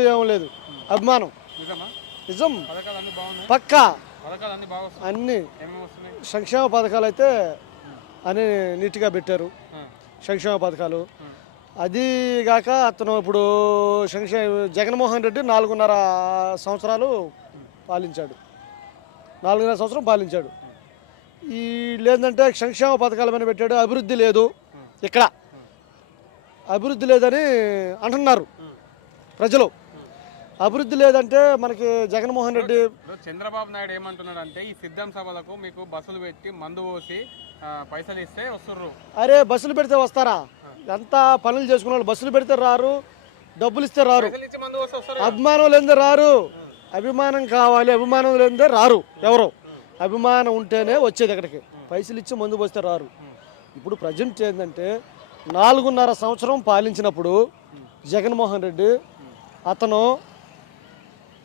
ఏం లేదు, అభిమానం నిజం పక్కా. అన్ని సంక్షేమ పథకాలు అయితే అన్ని నీట్గా పెట్టారు. సంక్షేమ పథకాలు అది కాక అతను ఇప్పుడు జగన్మోహన్ రెడ్డి 4.5 సంవత్సరాలు పాలించాడు. 4.5 సంవత్సరం పాలించాడు. ఈ లేదంటే సంక్షేమ పథకాల మీద పెట్టాడు, అభివృద్ధి లేదు. ఇక్కడ అభివృద్ధి లేదని అంటున్నారు ప్రజలు. అభివృద్ధి లేదంటే మనకి జగన్మోహన్ రెడ్డి చంద్రబాబు నాయుడు ఏమంటున్నాడు అంటే ఈ సిద్ధం సభలకు మీకు బస్సులు పెట్టి మందు పోసి పైసలు ఇస్తే వస్తుర్రు. అరే బస్సులు పెడితే వస్తారా? ఎంత పనులు చేసుకున్న వాళ్ళు బస్సులు పెడితే రారు, డబ్బులు ఇస్తే రారు. అభిమానం లేదే రారు. అభిమానం కావాలి, అభిమానం లేదే రారు ఎవరు. అభిమానం ఉంటేనే వచ్చేది ఇక్కడికి. పైసలు ఇచ్చి మందు పోస్తే రారు. ఇప్పుడు ప్రజెంట్ ఏంటంటే 4.5 సంవత్సరం పాలించినప్పుడు జగన్మోహన్ రెడ్డి అతను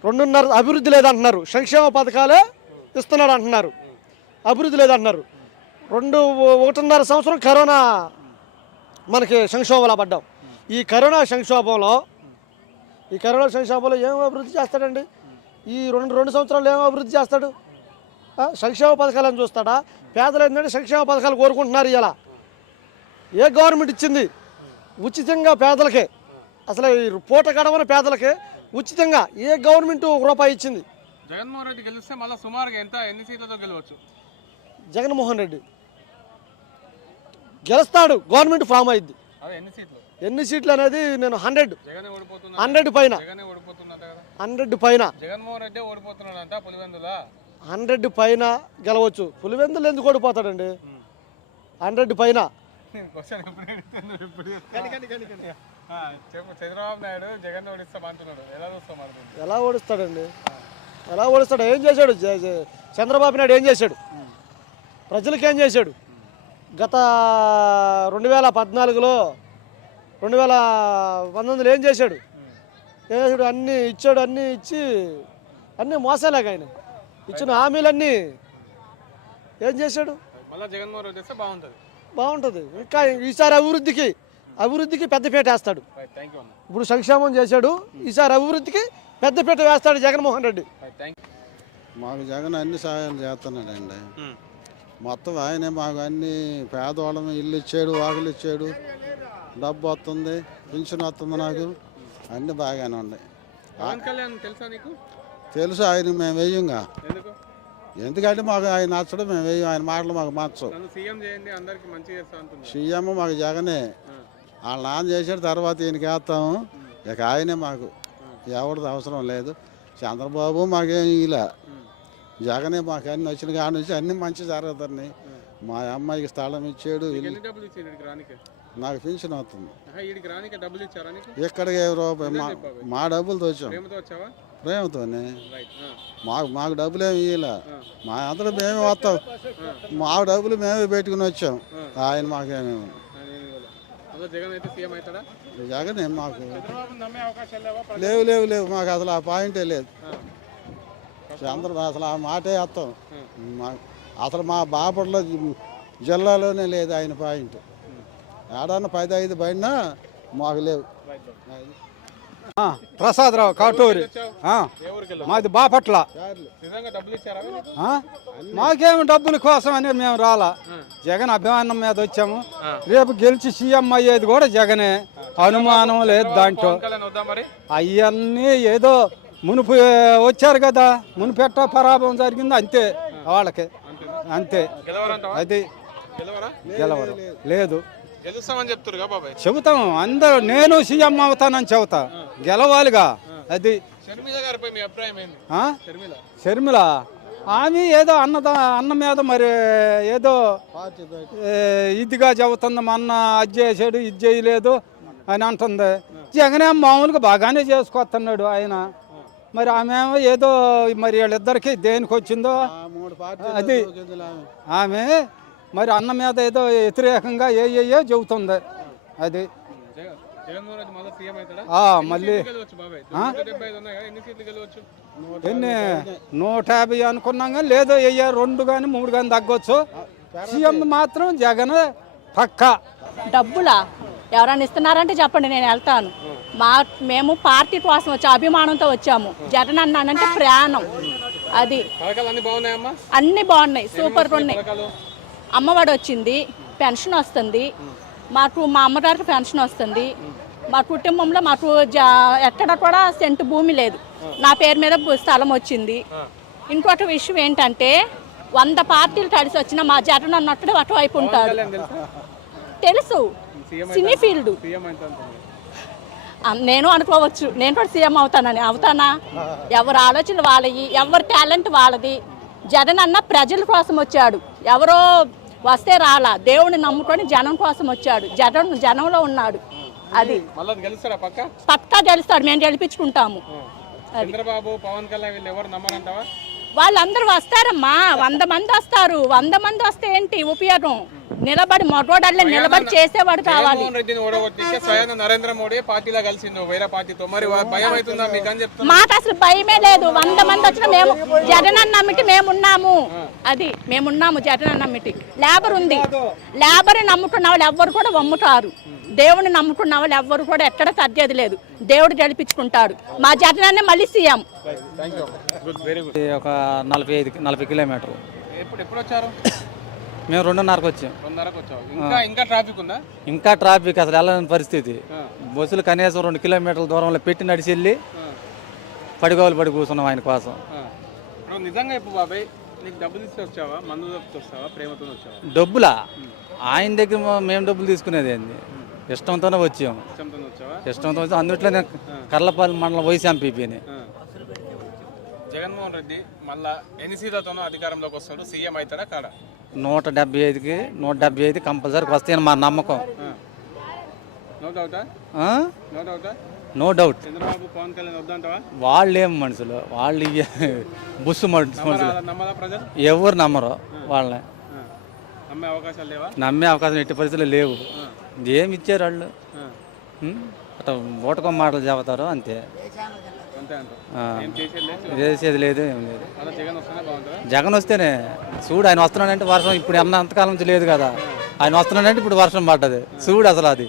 2.5 అభివృద్ధి లేదంటున్నారు, సంక్షేమ పథకాలే ఇస్తున్నాడు అంటున్నారు, అభివృద్ధి లేదంటున్నారు. 1.5 సంవత్సరం కరోనా మనకి సంక్షోభంలో పడ్డాం. ఈ కరోనా సంక్షోభంలో ఏం అభివృద్ధి చేస్తాడండి? ఈ రెండు సంవత్సరాలు ఏం అభివృద్ధి చేస్తాడు? సంక్షేమ పథకాలను చూస్తాడా? పేదలు ఏంటంటే సంక్షేమ పథకాలు కోరుకుంటున్నారు. ఇలా ఏ గవర్నమెంట్ ఇచ్చింది ఉచితంగా పేదలకే? అసలు పూట గడవని పేదలకే ఉచితంగా ఏ గవర్నమెంట్ ₹1 ఇచ్చింది? జగన్మోహన్ రెడ్డి గెలిస్తే మళ్ళీ సుమారుగా ఎన్ని సీట్లతో గెలవచ్చు? జగన్మోహన్ రెడ్డి గెలుస్తాడు, గవర్నమెంట్ ఫామ్ అయింది. ఎన్ని సీట్లు అనేది నేను 100 పైన 100 పైన 100 పైన గెలవచ్చు. పులివెందులు ఎందుకు ఓడిపోతాడండి? 100 పైన. చంద్రబాబు నాయుడు జగన్ ఓడిస్తామంటున్నాడు. ఎలా ఓడిస్తాడండి? ఎలా ఓడిస్తాడు? ఏం చేశాడు చంద్రబాబు నాయుడు? ఏం చేశాడు? ప్రజలకు ఏం చేశాడు? గత 2014లో 2019లో ఏం చేశాడు? అన్నీ ఇచ్చాడు. అన్నీ ఇచ్చి అన్నీ మోసాలేక ఆయన ఇచ్చిన హామీలన్నీ ఏం చేశాడు? జగన్మోహన్ రెడ్డి వస్తే బాగుంటుంది. ఇంకా ఈసారి అభివృద్ధికి పెద్దపీట వేస్తాడు. ఇప్పుడు సంక్షేమం చేశాడు, ఈసారి అభివృద్ధికి పెద్దపీట వేస్తాడు జగన్మోహన్ రెడ్డి. మాకు జగన్ అన్ని సహాయాలు చేస్తున్నాడండి. మొత్తం ఆయనే మాకు అన్ని పేదవాళ్ళని ఇల్లు ఇచ్చాడు, వాకిలు ఇచ్చాడు, డబ్బు వస్తుంది, పెన్షన్ వస్తుంది. నాకు అన్నీ బాగానే ఉన్నాయి. తెలుసు, ఆయన మేము వేయంగా. ఎందుకంటే మాకు ఆయన నచ్చడం, మేము వేయం. ఆయన మాటలు మాకు నచ్చవు. సీఎం మాకు జగనే. వాళ్ళ నాన్న చేసాడు, తర్వాత ఈయనకి వేస్తాము. ఇక ఆయనే మాకు, ఎవరిది అవసరం లేదు. చంద్రబాబు మాకేం ఇలా, జగనే మాకు అన్ని వచ్చిన కాడ నుంచి అన్ని మంచి జరుగుతున్నాయి. మా అమ్మాయికి స్థలం ఇచ్చాడు, నాకు పెన్షన్ వస్తుంది. ఇక్కడికి ₹1 మా డబ్బులతో వచ్చాం, ప్రేమతోనే. మాకు డబ్బులు ఏమి ఇవ్వలే. మా అందరూ మేమే వస్తాం, మా డబ్బులు మేమే పెట్టుకుని వచ్చాం. ఆయన మాకేమేమి జగనే మాకు లేవు. మాకు అసలు ఆ పాయింటే లేదు. చంద్రబాబు అసలు ఆ మాటే వేస్తాం. అసలు మా బాపట్ల జిల్లాలోనే లేదు ఆయన పాయింట్. ఏడన్నా 15 పడినా మాకు లేవు. ప్రసాదరావు కాటూరి, మాది బాపట్ల. మాకేమి డబ్బుల కోసం అని మేము రాలా, జగన్ అభిమానం మీద వచ్చాము. రేపు గెలిచి సీఎం అయ్యేది కూడా జగనే, అనుమానం లేదు దాంట్లో. అవన్నీ ఏదో మునుపు వచ్చారు కదా, మునుపెట్ట పరాభవం జరిగింది అంతే వాళ్ళకి, అంతే. అది గెలవరు లేదు. చెబుతాం అందరూ, నేను సీఎం అవుతానని చెబుతా, గెలవాలిగా. అది షర్మిల ఆమె ఏదో అన్న మీద మరి ఏదో ఇదిగా చెబుతుంది. అన్న అది చేసాడు, ఇది చేయలేదు అని అంటుంది. జగనే మామూలుగా బాగానే చేసుకొస్తున్నాడు ఆయన. మరి ఆమె ఏదో మరి వీళ్ళిద్దరికి దేనికి వచ్చిందో అది. ఆమె మరి అన్న మీద ఏదో వ్యతిరేకంగా ఏ చెబుతుంది. అది మళ్ళీ ఎన్ని 150 అనుకున్నాం కానీ లేదో 2 కానీ 3 కానీ తగ్గొచ్చు. సీఎం మాత్రం జగన్ పక్కా. డబ్బులా ఎవరైనా ఇస్తున్నారంటే చెప్పండి, నేను వెళ్తాను. మేము పార్టీ కోసం వచ్చాము, అభిమానంతో వచ్చాము. జగన్ అన్నానంటే ప్రాణం. అది పథకాలు అన్ని బాగున్నాయమ్మా? అన్నీ బాగున్నాయి, సూపర్గా ఉన్నాయి. పథకాలు అమ్మఒడి వచ్చింది, పెన్షన్ వస్తుంది మాకు, మా అమ్మగారికి పెన్షన్ వస్తుంది. మా కుటుంబంలో మాకు ఎక్కడ కూడా సెంటు భూమి లేదు, నా పేరు మీద స్థలం వచ్చింది. ఇంకొక విషయం ఏంటంటే 100 పార్టీలు కలిసి వచ్చిన మా జగన్ అన్నట్టు అటువైపు ఉంటాడు. తెలుసు, సినీ ఫీల్డ్. సీఎం ఎంత అంటున్నారు? నేను అనుకోవచ్చు, నేను కూడా సీఎం అవుతానని. అవుతానా? ఎవరి ఆలోచన వాళ్ళవి, ఎవరి టాలెంట్ వాళ్ళది. జగన్ అన్న ప్రజల కోసం వచ్చాడు, ఎవరో వస్తే రాలా, దేవుడిని నమ్ముకొని జనం కోసం వచ్చాడు. జనంలో ఉన్నాడు. అది మళ్ళీ గెలుస్తాడా పక్కా గెలుస్తాడు, మేము గెలిపించుకుంటాము. చంద్రబాబు, పవన్ కళ్యాణ్ వీళ్ళు ఎవరు నమ్మరంటావా? వాళ్ళందరూ వస్తారమ్మా, 100 మంది వస్తారు. 100 మంది వస్తే ఏంటి ఉపయోగం? నిలబడి మగోడల్లే నిలబడి చేసేవాడు కావాలి. జగన్మోహన్ రెడ్డిని ఓడగొట్టిస్తే స్వయం నరేంద్ర మోడీ పార్టీలో కలిసిండు వేరే పార్టీతో. మరి భయం అవుతుందా మీకు అని చెప్తున్నా? మాకు అసలు భయమే లేదు. 100 మంది వచ్చినా మేము జగన్ అన్న నమ్మిటి మేమున్నాము. అది మేమున్నాము, జగన్ అన్న నమ్మిటి. లేబర్ ఉంది, లేబర్ నమ్ముకున్న వాళ్ళు ఎవ్వరు కూడా వమ్ముతారు. దేవుని నమ్ముకున్న వాళ్ళు ఎవ్వరు కూడా ఎక్కడ తగ్గేది లేదు. దేవుడు గెలిపించుకుంటాడు. మా జగన్ అన్నే మళ్ళీ సీఎం. ఒక 40 కిలోమీటర్లు. ఎప్పుడు వచ్చారు? మేము 2:30కి వచ్చాం. 2:30కి వచ్చావు. ఇంకా ట్రాఫిక్ ఉందా? ఇంకా ట్రాఫిక్ అసలు వెళ్ళని పరిస్థితి. బస్సులు కనీసం 2 కిలోమీటర్ల దూరంలో పెట్టి నడిచి వెళ్ళి పడి కూర్చున్నాం ఆయన కోసం. నిజంగా ఇప్పుడు బాబాయ్, నీకు డబ్బులు ఇస్తే వచ్చావా, మందు తప్పితే వస్తావా, ప్రేమతో వచ్చావా? డబ్బులా? ఆయన దగ్గర మేము డబ్బులు తీసుకునేది ఏంది? ఇష్టంతోనే వచ్చాము. ఇష్టంతో వచ్చి అందుట్లో నేను కర్లపల్లి మండలం వైస్ ఎంపీని. జగన్మోహన్ రెడ్డి మళ్ళా ఎన్ని సీట్లతోనో అధికారంలోకి వస్తాడు, సీఎం అవుతాడా కాడా? 175కి 175 కంపల్సరీకి వస్తాయని మా నమ్మకం. నో డౌటా? నో డౌటా? No doubt. చంద్రబాబు, పవన్ కళ్యాణ్ వద్దంటావా? వాళ్ళు ఏం మనుషులు, వాళ్ళు బుస్సు మనుషులు, నమ్మదా ప్రజలు? ఎవరు నమ్మరు వాళ్ళని. నమ్మే అవకాశాలు లేవా? నమ్మే అవకాశం ఎట్టి పరిస్థితులు లేవు. ఏమి ఇచ్చారు వాళ్ళు? అట్లా ఓటకం మాటలు చెబుతారు అంతే. చేసేది లేదు, ఏం లేదు. జగన్ వస్తేనే చూడు, ఆయన వస్తున్నాడంటే వర్షం ఇప్పుడు అంతకాలం నుంచి లేదు కదా. ఆయన వస్తున్నాడంటే ఇప్పుడు వర్షం పడ్డది చూడు. అసలు అది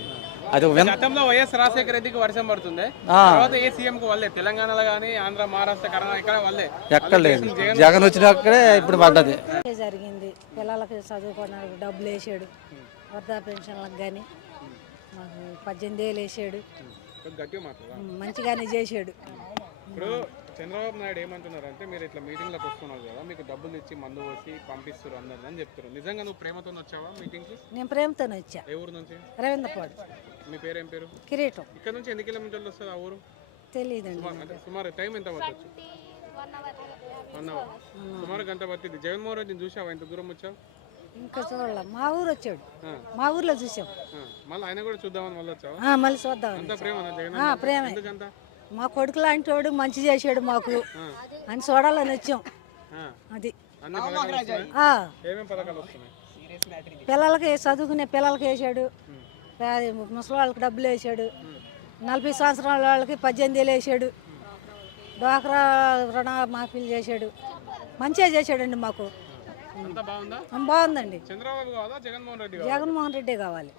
గతంలో వైఎస్ రాజశేఖర రెడ్డికి వర్షం పడుతుంది, తర్వాత ఏ సీఎం కు వల్లే, తెలంగాణలో కానీ ఆంధ్ర, మహారాష్ట్ర, కర్ణాటక ఇక్కడ వల్లే ఎక్కడ లేదు. జగన్ వచ్చినక్కడే ఇప్పుడు పడ్డది. జరిగింది. పిల్లలకి చదువుకోవడానికి డబ్బులు వేసాడు, వృద్ధా పెన్షన్లకు కానీ మాకు 18 ఏళ్ళు వేసాడు, మంచిగానే చేసాడు. ఇప్పుడు చంద్రబాబు నాయుడు ఏమంటున్నారంటే, మీరు ఇట్లా మీటింగ్లకు వస్తున్నారు కదా, మీకు డబ్బులు ఇచ్చి మందు పోసి పంపిస్తారు అందరు అని చెప్తారు. నిజంగా నువ్వు ప్రేమతో వచ్చావా మీటింగ్కి? నేను ప్రేమతోనే వచ్చా. ఏ ఊరు నుంచి? రవీంద్రపాడు. మీ పేరు ఏం పేరు? కిరీటం. ఇక్కడ నుంచి ఎన్ని కిలోమీటర్లు వస్తుంది ఆ ఊరు? తెలియదండి. అంటే సుమారు టైం ఎంత పట్టచ్చు? 1 అవర్. సుమారు గంట పట్టింది. జగన్మోహన్ రెడ్డిని చూసావా? ఇంత దూరం వచ్చావు? ఇంకా చూడాల. మా ఊరు వచ్చాడు, మా ఊర్లో చూసాం. మళ్ళీ ఆయన కూడా చూద్దామని మళ్ళీ వచ్చావా? మళ్ళీ చూద్దాం. అంత ప్రేమ జగన్? ప్రేమే. మా కొడుకు లాంటి వాడు మంచి చేసాడు మాకు అని చూడాలని వచ్చాం. అది పిల్లలకి చదువుకునే పిల్లలకి వేసాడు, ముసలి వాళ్ళకి డబ్బులు వేసాడు, 40 సంవత్సరాల వాళ్ళకి 18 ఏళ్ళు వేసాడు, డ్వాక్రా రుణ మాఫీలు చేశాడు. మంచిగా చేశాడండి మాకు. బాగుందండి. చంద్రబాబు కావాలా, జగన్మోహన్ రెడ్డి? జగన్మోహన్ రెడ్డి కావాలి.